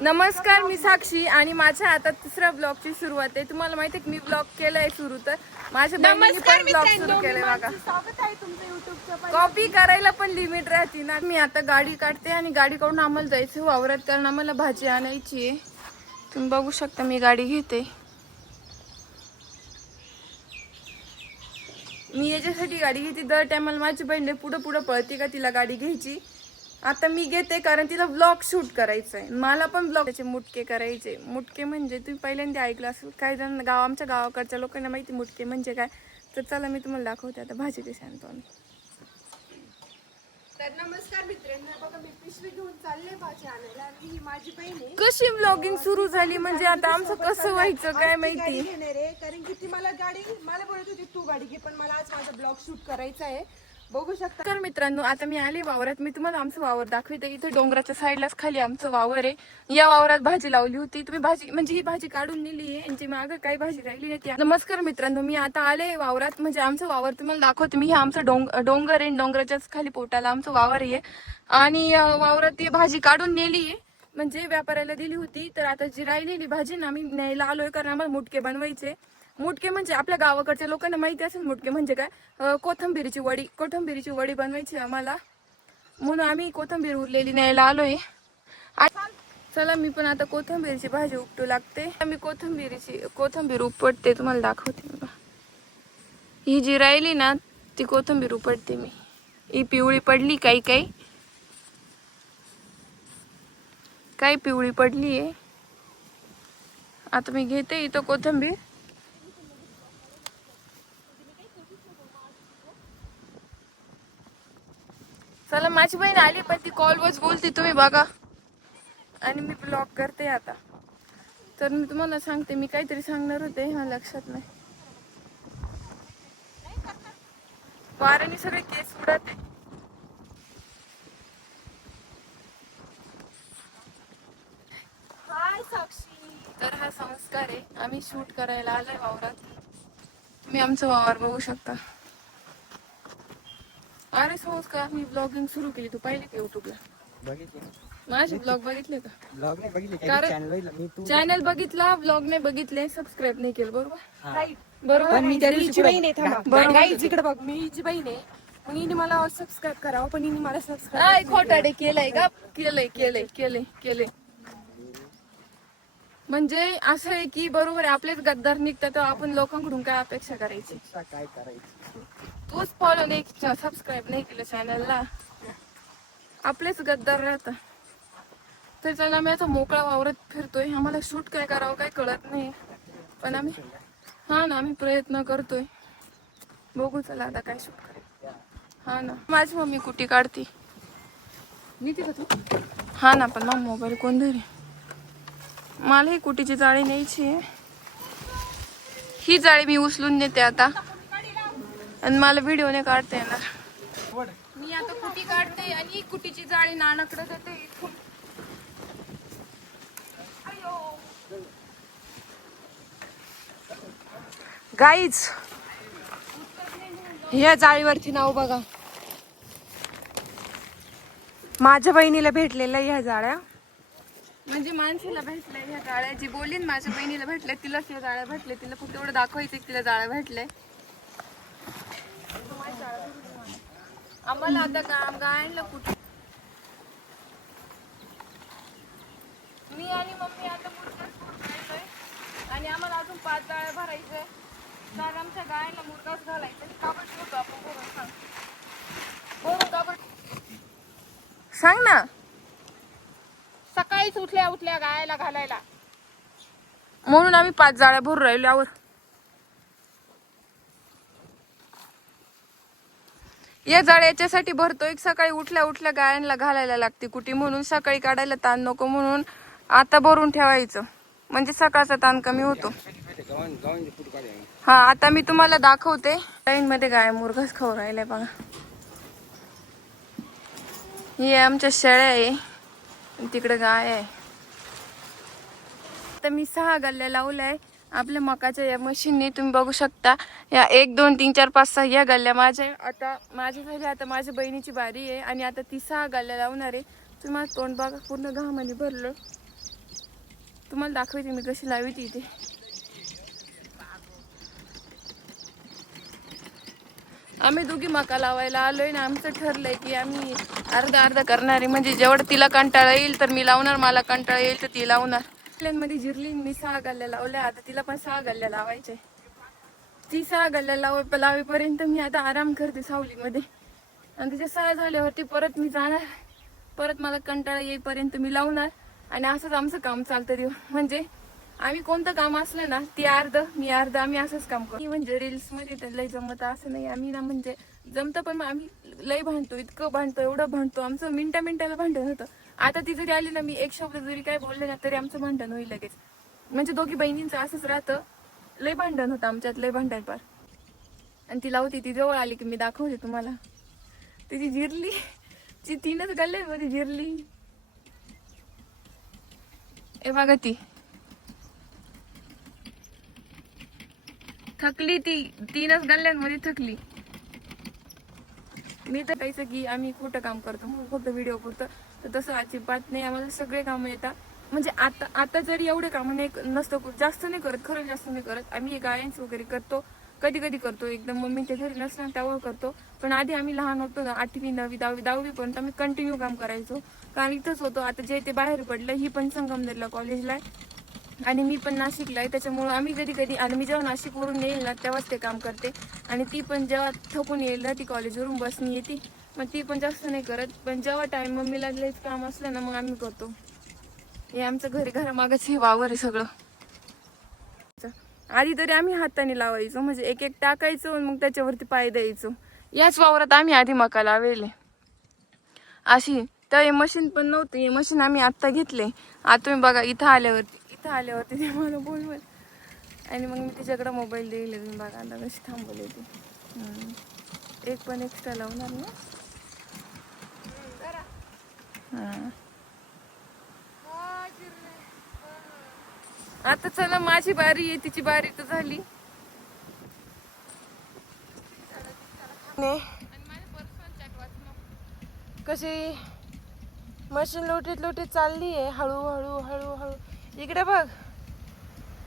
नमस्कार, मी साक्षी आणि माझ्या आता तिसऱ्या ब्लॉगची सुरुवात आहे. तुम्हाला माहिती आहे की मी ब्लॉग केलाय सुरू, तर माझ्या बहिणीने पण ब्लॉग सुरू केलाय बघा. स्वागत आहे तुमचं युट्यूबचं. कॉपी करायला पण लिमिट राहते ना. मी आता गाडी काढते आणि गाडी काढून आम्हाला जायचं वावरात, कारण आम्हाला भाजी आणायची आहे. तुम्ही बघू शकता मी गाडी घेते. मी याच्यासाठी गाडी घेते, दर टायमाला माझी बहीण पुढं पुढं पळते का तिला गाडी घ्यायची. आता मी घेते कारण तिला ब्लॉग शूट करायचं आहे. मला पण ब्लॉग त्याचे मुटके करायचे. मुटके म्हणजे तुम्ही पहिल्यांदा ऐकलं असेल, काही जण आमच्या गावाकडच्या लोकांना माहिती मुटके म्हणजे काय. तर चला मी तुम्हाला दाखवते आता भाजी कशी आणतो आम्ही. तर नमस्कार मित्रांनो, बघा मी पिशवी घेऊन चालले भाजी आणायला आणि ही माझी बहीण आहे. कशी ब्लॉगिंग सुरू झाली म्हणजे आता आमचं कसं व्हायचं काय माहिती. घेणार आहे कारण की ती मला बोलत होती तू गाडी घे, पण मला आज माझा ब्लॉग शूट करायचा आहे. बघू शकता. तर मित्रांनो, आता मी आले वावरात. मी तुम्हाला आमचं वावर दाखवते. इथे डोंगराच्या साईडलाच खाली आमचं वावर आहे. या वावरात भाजी लावली होती. तुम्ही भाजी म्हणजे ही भाजी काढून नेली आहे, यांची मागं काही भाजी राहिली नाही. नमस्कार मित्रांनो, मी आता आले वावरात. म्हणजे आमचं वावर तुम्हाला दाखवते मी. हे आमचं डोंगर आहे, डोंगराच्याच खाली पोटाला आमचं वावर आहे. आणि वावरात ती भाजी काढून नेली आहे, म्हणजे व्यापाऱ्याला दिली होती. तर आता जी राहिलेली भाजी ना आम्ही न्यायला आलोय, कारण आम्हाला मुटके बनवायचे. मुटके म्हणजे आपल्या गावाकडच्या लोकांना माहिती असेल मुटके म्हणजे काय. कोथिंबीरीची वडी बनवायची आम्हाला, म्हणून आम्ही कोथिंबीर उरलेली न्यायला आलोय. चला मी पण आता कोथिंबीरची भाजी उपटू लागते. मी कोथिंबीर उपटते, तुम्हाला दाखवते बघा. ही जी राहिली ना ती कोथिंबीर उपटते मी. ही पिवळी पडली, काही पिवळी पडली आहे. आता मी घेते इथं कोथिंबीर. चला माझी बहीण आली, पण ती कॉलवरच बोलते, तुम्ही बघा. आणि मी ब्लॉग करते आता. तर मी तुम्हाला सांगते, मी काहीतरी सांगणार होते, हा लक्षात नाही. वाऱ्याने सगळे केस उडत आहे. हाय साक्षी. तर हा संस्कार आहे. आम्ही शूट करायला आलोय वावरात. तुम्ही आमचं वावर बघू शकता. अरे संस्कार, मी ब्लॉगिंग सुरू केली. तू पाहिली का युट्यूबला? माझे ब्लॉग बघितले का? ब्लॉग नाही बघितले, चॅनल बघितला, ब्लॉग नाही बघितले, सबस्क्राईब नाही केलं. बरोबर पण मी त्या दिवशी दिवशी बहीण आहे. थांबा बरोबर. गाईज इकडे बघ, मी हिची बहीण आहे. मग हिने मला सबस्क्राईब करावं, पण हिने मला सबस्क्राईब खोटाडे केलंय का? केलंय. म्हणजे असं आहे की बरोबर आहे, आपलेच गद्दार निघतात, तर आपण लोकांकडून काय अपेक्षा करायची. काय करायचं. तूच फॉलो नाही, सबस्क्राईब नाही केलं चॅनलला, आपलेच गद्दार राहतात. तर चला मी आता मोकळा वावरत फिरतोय. आम्हाला शूट काय करावं काय कळत नाही, पण आम्ही प्रयत्न करतोय. बघू चला आता काय शूट करायचं. हा ना, माझी मम्मी कुठे काढती नीती का तू? हा ना, पण मग मोबाईल कोण धरी. मला ही कुटीची जाळी न्यायची आहे. ही जाळी मी उचलून नेते आता, आणि मला व्हिडिओने काढता येणार. मी आता कुटी काढते आणि ही कुटीची जाळी नानाकडे जाते इथून. गाईज ह्या जाळीवरती नाव बघा. माझ्या बहिणीला भेटलेल्या ह्या जाळ्या. म्हणजे माणसाला भेटलंय ह्या जाळ्या. जी बोलीन माझ्या बहिणीला भेटल्या, तिलाच ह्या जाळ्या भेटल्या. तिला फक्त एवढं दाखवायचं की तिला जाळ्या भेटल्या. आम्हाला आता गायला कुठे मी आणि मम्मी आता मुरगास आणि आम्हाला अजून 5 जाळ्या भरायचंय. तर आमच्या गायला मुरगास घालायचं. काबड ठेवतो आपण भरून. सांग ना. सकाळीच उठल्या गायला घालायला, म्हणून आम्ही 5 जाळ्या भरून राहिल्यावर. या जाळ्या याच्यासाठी भरतोय, सकाळी उठल्या गायांना घालायला लागते कुटी, म्हणून सकाळी काढायला ताण नको म्हणून आता भरून ठेवायचं, म्हणजे सकाळचा ताण कमी होतो. हा, आता मी तुम्हाला दाखवते. मध्ये गाय मुरघास खाऊ राहिलाय बघा. हे आमच्या शेळ्या आहे, तिकडे गाय आहे. आता मी 6 गल्ल्या लावल्याय आपल्या मकाच्या या मशीनने. तुम्ही बघू शकता, या 1 2 3 4 5 6 या गल्ल्या माझ्या. आता माझी झाली, आता माझ्या बहिणीची बारी आहे आणि आता ती 6 गल्ल्या लावणार आहे. तुम्ही माझं तोंड बघा, पूर्ण घामाने भरलं. तुम्हाला दाखवते मी कशी लावी ती इथे. आम्ही दोघी मका लावायला आलोय ना. आमचं ठरलंय की आम्ही अर्धा अर्धा करणार आहे. म्हणजे जेवढं तिला कंटाळा येईल तर मी लावणार, मला कंटाळा येईल तर ती लावणार. मध्ये जिरली मी 6 गल्ल्या लावल्या. आता तिला पण 6 गल्ल्या लावायच्या. ती 6 गल्ल्या लावेपर्यंत मी आता आराम करते सावलीमध्ये. आणि तिच्या 6 झाल्यावरती परत मी जाणार. परत मला कंटाळा येईपर्यंत मी लावणार. आणि असंच आमचं काम चालतं दिवस. म्हणजे आम्ही कोणतं काम असलं ना, ती अर्ध मी अर्ध, आम्ही असंच काम करतो. म्हणजे रील्स मध्ये तर लय जमत असं नाही. आम्ही ना म्हणजे जमतं पण आम्ही लय भांडतो, इतकं भांडतो, एवढं भांडतो. आमचं मिनिटाला भांडण होतं. आता ती जरी आली ना, मी एक शब्द जरी काय बोलले ना तरी आमचं भांडण होईल लगेच. म्हणजे दोघी बहिणींचं असंच राहतं. लय भांडण होतं आमच्यात, लय भांडण पार. आणि ती लावती, ती जवळ आली की मी दाखवते तुम्हाला. तिची जिरली, ती 3च गल्ल्यांमध्ये जिरली. ए बघा ती थकली, ती 3च गल्ल्यांमध्ये थकली. मी तर काहीच की आम्ही खोटं काम करतो फक्त व्हिडिओ पुरतं, तर तसं अजिबात नाही. आम्हाला सगळे कामं येतात. म्हणजे आता जरी एवढे कामं नाही नसतं, जास्त नाही करत, खरं जास्त नाही करत. आम्ही गायन्स वगैरे करतो, कधी कधी करतो, एकदम मम्मीच्या घरी नसणार तेव्हा करतो. पण आधी आम्ही लहान होतो ना, 8वी 9वी 10वी पर्यंत आम्ही कंटिन्यू काम करायचो. कारण इथंच होतो. आता जे ते बाहेर पडलं, ही पण संगमनेरला कॉलेजला आहे आणि मी पण नाशिकला आहे. त्याच्यामुळं आम्ही कधी कधी, आणि मी जेव्हा नाशिकवरून येईल ना तेव्हाच ते काम करते. आणि ती पण जेव्हा थकून येईल ना, ती कॉलेजवरून बसनी येते, मग ती पण जास्त नाही करत. पण जेव्हा टाइम मम्मीला लयच काम असलं ना, मग आम्ही करतो. हे आमचं घरामागच हे वावर आहे सगळं. आधी तरी आम्ही हाताने लावायचो, म्हणजे एक एक टाकायचो आणि मग त्याच्यावरती पाय द्यायचो. याच वावरात आम्ही आधी मका लावेले अशी. तर हे मशीन पण नव्हतं, हे मशीन आम्ही आत्ता घेतले. आता तुम्ही बघा, इथं आल्यावरती ते मला बोलवलं आणि मग मी तिच्याकडे मोबाईल देईल. तुम्ही बघा आता कशी थांबवली ती. एक पण एक्स्ट्रा लावणार ना. आता चला, माझी बारी आहे, तिची बारी तर झाली. कशी मशीन लोटीत चालली आहे, हळू हळू हळू हळू. इकडे बघ.